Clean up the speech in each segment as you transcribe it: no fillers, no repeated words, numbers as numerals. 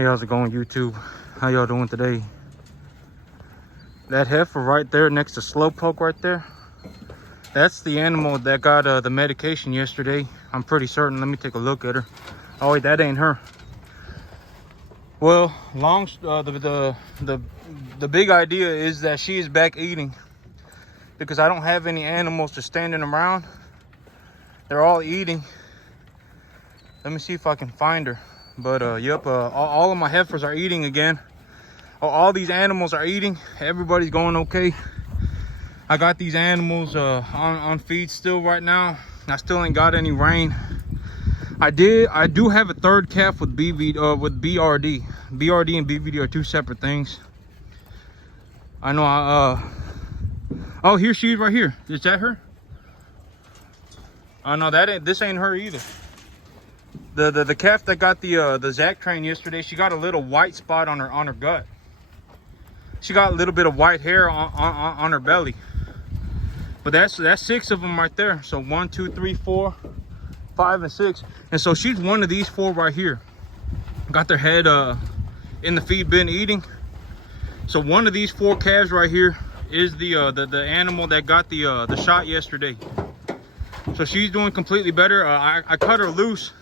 Hey, how's it going, YouTube? How y'all doing today? That heifer right there next to Slowpoke right there, that's the animal that got the medication yesterday. I'm pretty certain. Let me take a look at her. Oh wait, that ain't her. Well, the big idea is that she is back eating because I don't have any animals just standing around. They're all eating. Let me see if I can find her. But yep, all of my heifers are eating again. All these animals are eating. Everybody's going okay. I got these animals on feed still right now. I still ain't got any rain. I do have a third calf with with BRD. BRD and BVD are two separate things. I know. Oh, here she is right here. Is that her? Oh no, this ain't her either. The calf that got the Zach train yesterday, she got a little white spot on her gut. She got a little bit of white hair on her belly. But that's 6 of them right there. So 1, 2, 3, 4, 5, and 6. And so she's one of these 4 right here. Got their head in the feed bin eating. So one of these 4 calves right here is the animal that got the shot yesterday. So she's doing completely better. I cut her loose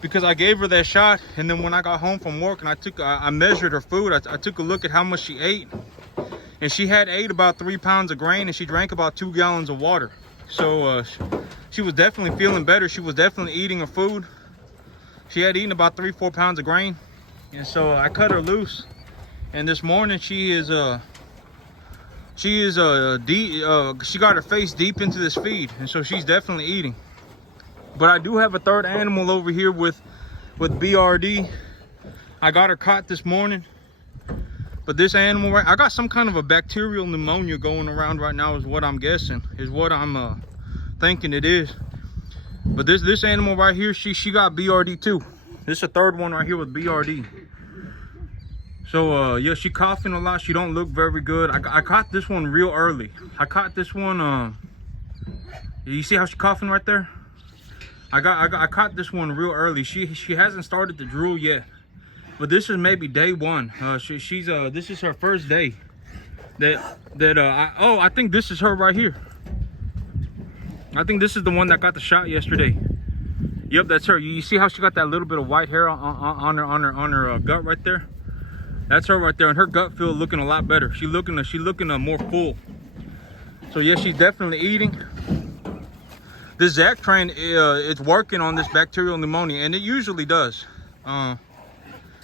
because I gave her that shot, and then when I got home from work and I measured her food, I took a look at how much she ate, and she had ate about 3 pounds of grain, and she drank about 2 gallons of water. So she was definitely feeling better. She was definitely eating her food. She had eaten about 3-4 pounds of grain, and so I cut her loose. And this morning she got her face deep into this feed, and so she's definitely eating. But I do have a third animal over here with BRD. I got her caught this morning. But this animal, I got some kind of a bacterial pneumonia going around right now is what I'm guessing. Is what I'm thinking it is. But this animal right here, she got BRD too. This is a third one right here with BRD. So yeah, she coughing a lot. She don't look very good. I caught this one real early. I caught this one, you see how she's coughing right there? I caught this one real early. She hasn't started to drool yet, but this is maybe day 1. This is her first day. I think this is her right here. I think this is the one that got the shot yesterday. Yep, that's her. You see how she got that little bit of white hair on her gut right there? That's her right there, and her gut feel looking a lot better. She looking more full. So yeah, she's definitely eating. This Zach train, it's working on this bacterial pneumonia, and it usually does.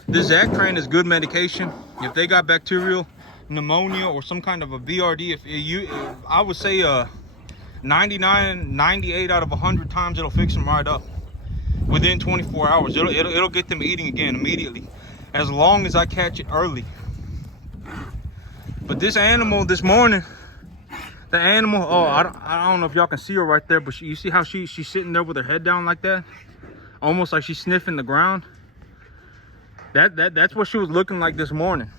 This Zach train is good medication. If they got bacterial pneumonia or some kind of a BRD, I would say 98 out of 100 times it'll fix them right up. Within 24 hours, it'll get them eating again immediately, as long as I catch it early. But this animal this morning, the animal, I don't know if y'all can see her right there, but you see how she's sitting there with her head down like that, almost like she's sniffing the ground. That's what she was looking like this morning.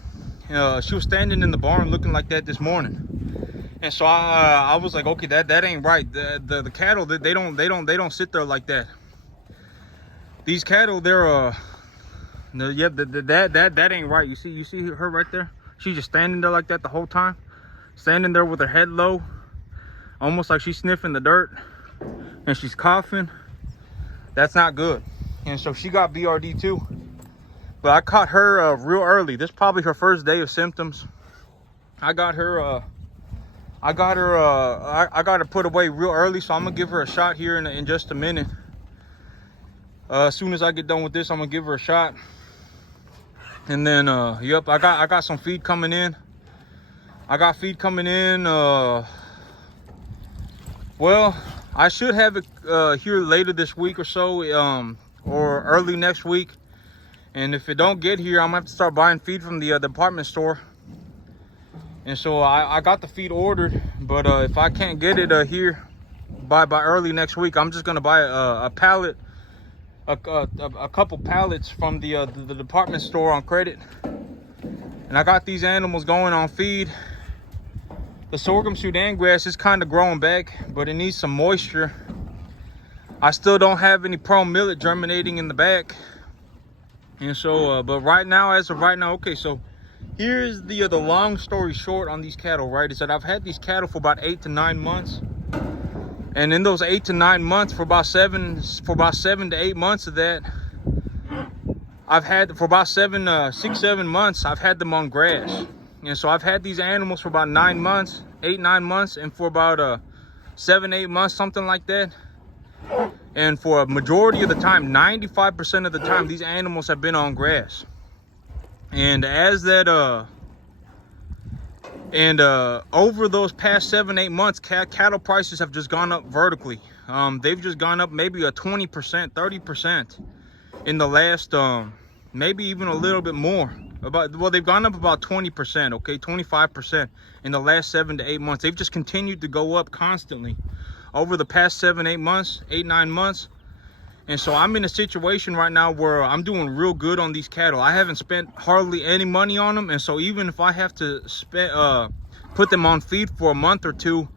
She was standing in the barn looking like that this morning, and so I was like, okay, that ain't right. The cattle, they don't sit there like that. These cattle, that ain't right. You see her right there? She's just standing there like that the whole time. Standing there with her head low, almost like she's sniffing the dirt, and she's coughing. That's not good. And so she got BRD too. But I caught her real early. This is probably her first day of symptoms. I got her put away real early, so I'm gonna give her a shot here in just a minute. As soon as I get done with this, I'm gonna give her a shot. And then yep, I got some feed coming in. I got feed coming in. Well, I should have it here later this week or so, or early next week. And if it don't get here, I'm gonna have to start buying feed from the department store. And so I got the feed ordered, but if I can't get it here by early next week, I'm just gonna buy a pallet, a couple pallets from the department store on credit. And I got these animals going on feed. The sorghum Sudan grass is kind of growing back, but it needs some moisture. I still don't have any pearl millet germinating in the back. And so, but right now, as of right now, okay, so here's the long story short on these cattle, right? Is that I've had these cattle for about 8 to 9 months. And in those 8 to 9 months, for about 7 to 8 months of that, I've had, for about 6, 7 months, I've had them on grass. And so I've had these animals for about 9 months, 8, 9 months, and for about 7, 8 months, something like that. And for a majority of the time, 95% of the time, these animals have been on grass. And as that, over those past 7, 8 months, cattle prices have just gone up vertically. They've just gone up maybe a 20%, 30% in the last, maybe even a little bit more. Well, they've gone up about 20%, okay, 25% in the last 7 to 8 months. They've just continued to go up constantly over the past 7, 8 months, 8, 9 months. And so I'm in a situation right now where I'm doing real good on these cattle. I haven't spent hardly any money on them. And so even if I have to put them on feed for a month or two,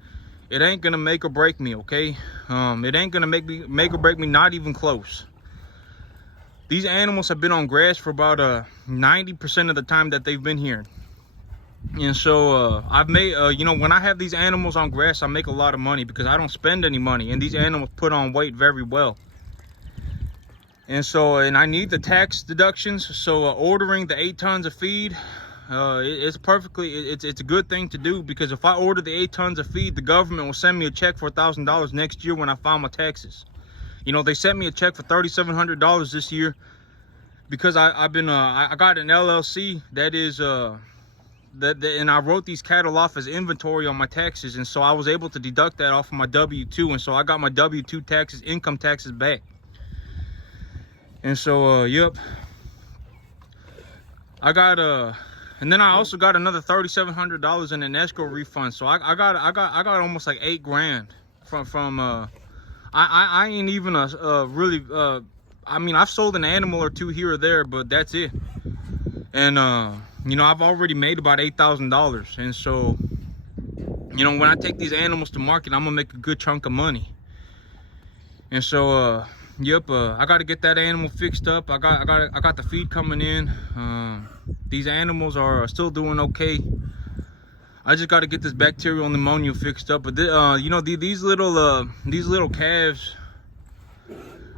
it ain't gonna make or break me, okay? It ain't gonna make or break me, not even close. These animals have been on grass for about 90% of the time that they've been here. And so I've made, you know, when I have these animals on grass, I make a lot of money because I don't spend any money. And these animals put on weight very well. And so, and I need the tax deductions. So ordering the 8 tons of feed, it's a good thing to do, because if I order the 8 tons of feed, the government will send me a check for $1,000 next year when I file my taxes. You know, they sent me a check for $3,700 this year because I got an LLC that is, and I wrote these cattle off as inventory on my taxes. And so I was able to deduct that off of my W-2. And so I got my W-2 taxes, income taxes back. And so, yep, I got, and then I also got another $3,700 in an escrow refund. So I got almost like 8 grand from, I ain't even really, I mean, I've sold an animal or two here or there, but that's it. And, you know, I've already made about $8,000. And so, you know, when I take these animals to market, I'm gonna make a good chunk of money. And so, yep, I got to get that animal fixed up. I got the feed coming in. These animals are still doing okay. I just got to get this bacterial pneumonia fixed up. But you know, these little calves.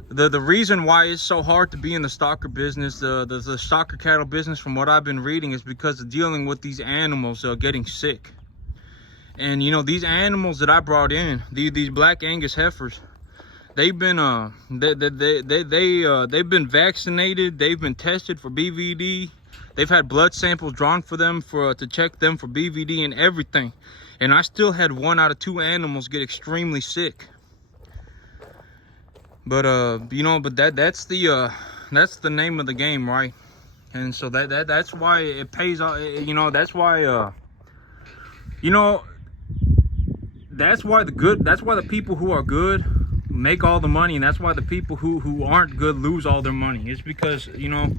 The reason why it's so hard to be in the stocker business, the stocker cattle business, from what I've been reading, is because of dealing with these animals getting sick. And you know, these animals that I brought in, these Black Angus heifers, they've been they've been vaccinated, they've been tested for BVD, they've had blood samples drawn for them to check them for BVD and everything. And I still had 1 out of 2 animals get extremely sick. But you know, but that's the name of the game, right? And so that's why it pays off. You know, that's why you know, that's why the people who are good make all the money, and that's why the people who aren't good lose all their money. It's because, you know,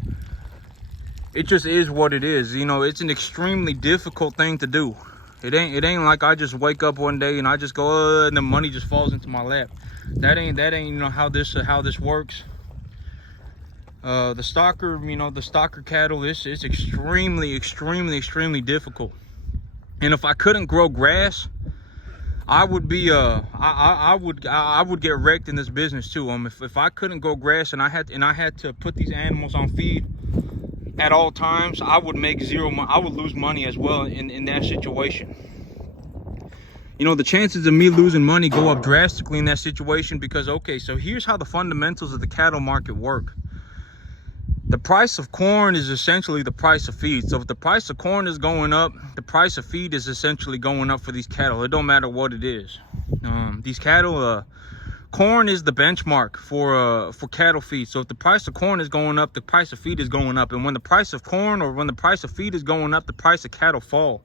it just is what it is. You know, it's an extremely difficult thing to do. It ain't like I just wake up one day and I just go, and the money just falls into my lap. That ain't you know how this works. The stocker, you know, the stocker cattle, it's extremely difficult. And if I couldn't grow grass, I would be I would get wrecked in this business too. If I couldn't grow grass and I had to put these animals on feed at all times, I would make zero money. I would lose money as well in that situation. You know, the chances of me losing money go up drastically in that situation because, okay, so here's how the fundamentals of the cattle market work. The price of corn is essentially the price of feed. So if the price of corn is going up, the price of feed is essentially going up for these cattle. It don't matter what it is. These cattle, corn is the benchmark for cattle feed. So if the price of corn is going up, the price of feed is going up. And when the price of corn or when the price of feed is going up, the price of cattle fall.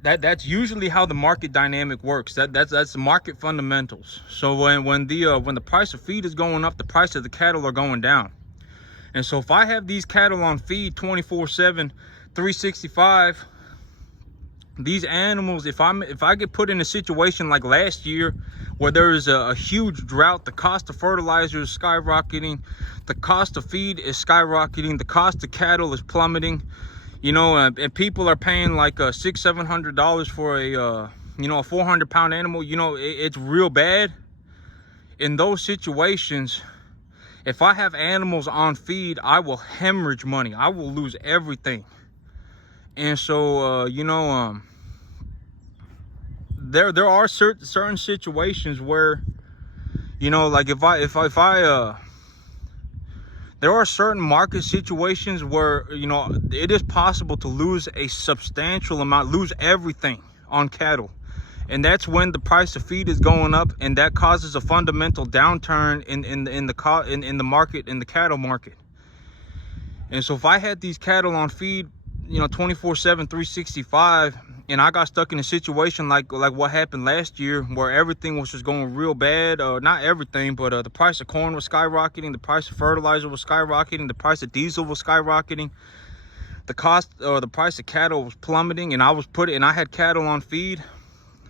That's usually how the market dynamic works. That's the market fundamentals. So when the price of feed is going up, the price of the cattle are going down. And so if I have these cattle on feed 24/7, 365, these animals, if I get put in a situation like last year where there is a huge drought, the cost of fertilizer is skyrocketing, the cost of feed is skyrocketing, the cost of cattle is plummeting, you know, and people are paying like $600-700 for a you know, a 400-pound animal. You know, it's real bad. In those situations, if I have animals on feed, I will hemorrhage money. I will lose everything. And so you know, there are certain situations where, you know, like if I there are certain market situations where, you know, it is possible to lose a substantial amount, lose everything on cattle. And that's when the price of feed is going up, and that causes a fundamental downturn in the market, in the cattle market. And so if I had these cattle on feed, you know, 24/7, 365, and I got stuck in a situation like what happened last year, where everything was just going real bad, not everything, but the price of corn was skyrocketing, the price of fertilizer was skyrocketing, the price of diesel was skyrocketing, the cost or the price of cattle was plummeting, and I had cattle on feed,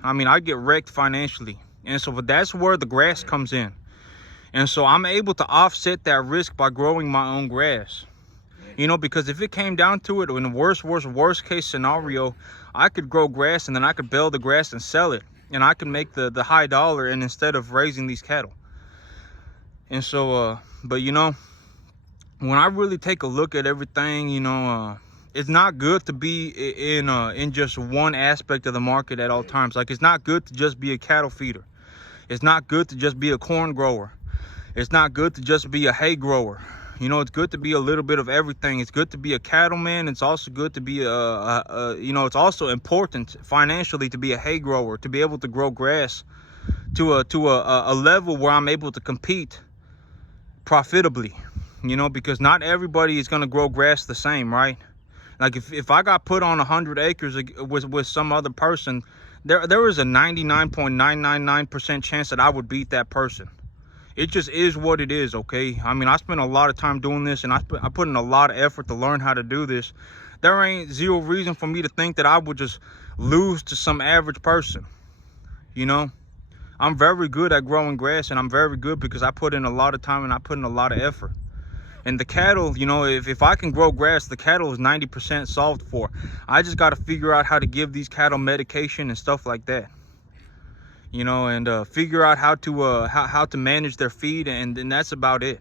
I mean, I get wrecked financially. And so that's where the grass comes in. And so I'm able to offset that risk by growing my own grass. You know, because if it came down to it, in the worst case scenario, I could grow grass and then I could bale the grass and sell it. And I can make the high dollar, and instead of raising these cattle. And so, but you know, when I really take a look at everything, you know, it's not good to be in just one aspect of the market at all times. Like, it's not good to just be a cattle feeder. It's not good to just be a corn grower. It's not good to just be a hay grower. You know, it's good to be a little bit of everything. It's good to be a cattleman. It's also good to be you know, it's also important financially to be a hay grower, to be able to grow grass to a level where I'm able to compete profitably. You know, because not everybody is going to grow grass the same, right? Like if I got put on 100 acres with some other person, there is a 99.999% chance that I would beat that person. It just is what it is, okay? I mean, I spent a lot of time doing this, and I put in a lot of effort to learn how to do this. There ain't zero reason for me to think that I would just lose to some average person. You know, I'm very good at growing grass, and I'm very good because I put in a lot of time and I put in a lot of effort. And the cattle, you know, if I can grow grass, the cattle is 90% solved for. I just got to figure out how to give these cattle medication and stuff like that. You know, and figure out how to manage their feed, and that's about it.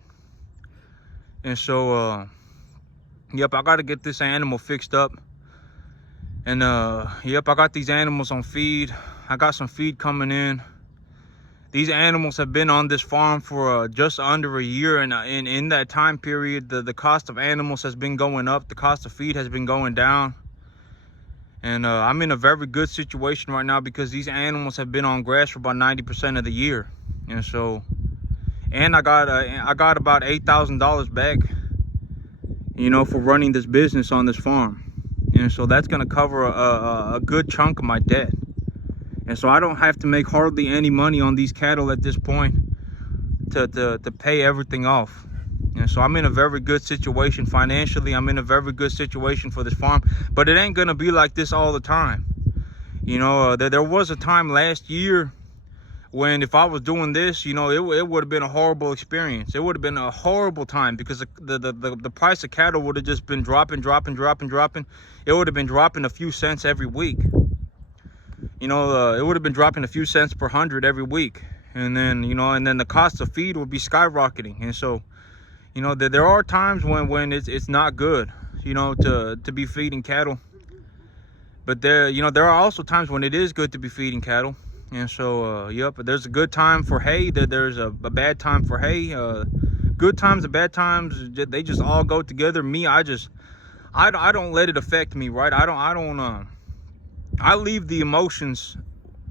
And so, yep, I got to get this animal fixed up. And yep, I got these animals on feed. I got some feed coming in. These animals have been on this farm for just under a year, and in that time period, the cost of animals has been going up. The cost of feed has been going down. And I'm in a very good situation right now because these animals have been on grass for about 90% of the year. And so, and I got about $8,000 back, you know, for running this business on this farm. And so that's going to cover a good chunk of my debt. And so I don't have to make hardly any money on these cattle at this point to pay everything off. And so I'm in a very good situation financially. I'm in a very good situation for this farm, but it ain't gonna be like this all the time. You know, there was a time last year when if I was doing this, you know, it would have been a horrible experience. It would have been a horrible time because the price of cattle would have just been dropping. It would have been dropping a few cents every week. You know, it would have been dropping a few cents per hundred every week. And then, you know, and then the cost of feed would be skyrocketing. And so, you know, there are times when it's not good, you know, to be feeding cattle. But there are also times when it is good to be feeding cattle. And so, yep, there's a good time for hay. There's a bad time for hay. Good times and bad times, they just all go together. Me, I don't let it affect me, right? I leave the emotions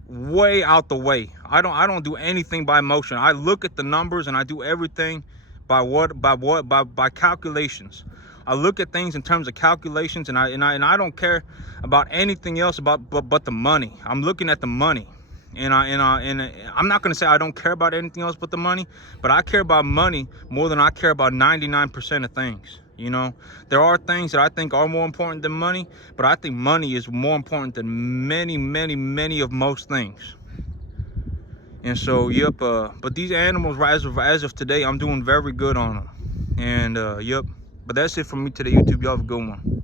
way out the way. I don't do anything by emotion. I look at the numbers and I do everything by calculations. I look at things in terms of calculations, and I don't care about anything else but the money. I'm looking at the money, and I'm not going to say I don't care about anything else but the money, but I care about money more than I care about 99% of things. You know, there are things that I think are more important than money, but I think money is more important than many of most things. And so, yep. But these animals, as of today, I'm doing very good on them. And yep. But that's it for me today, YouTube. Y'all have a good one.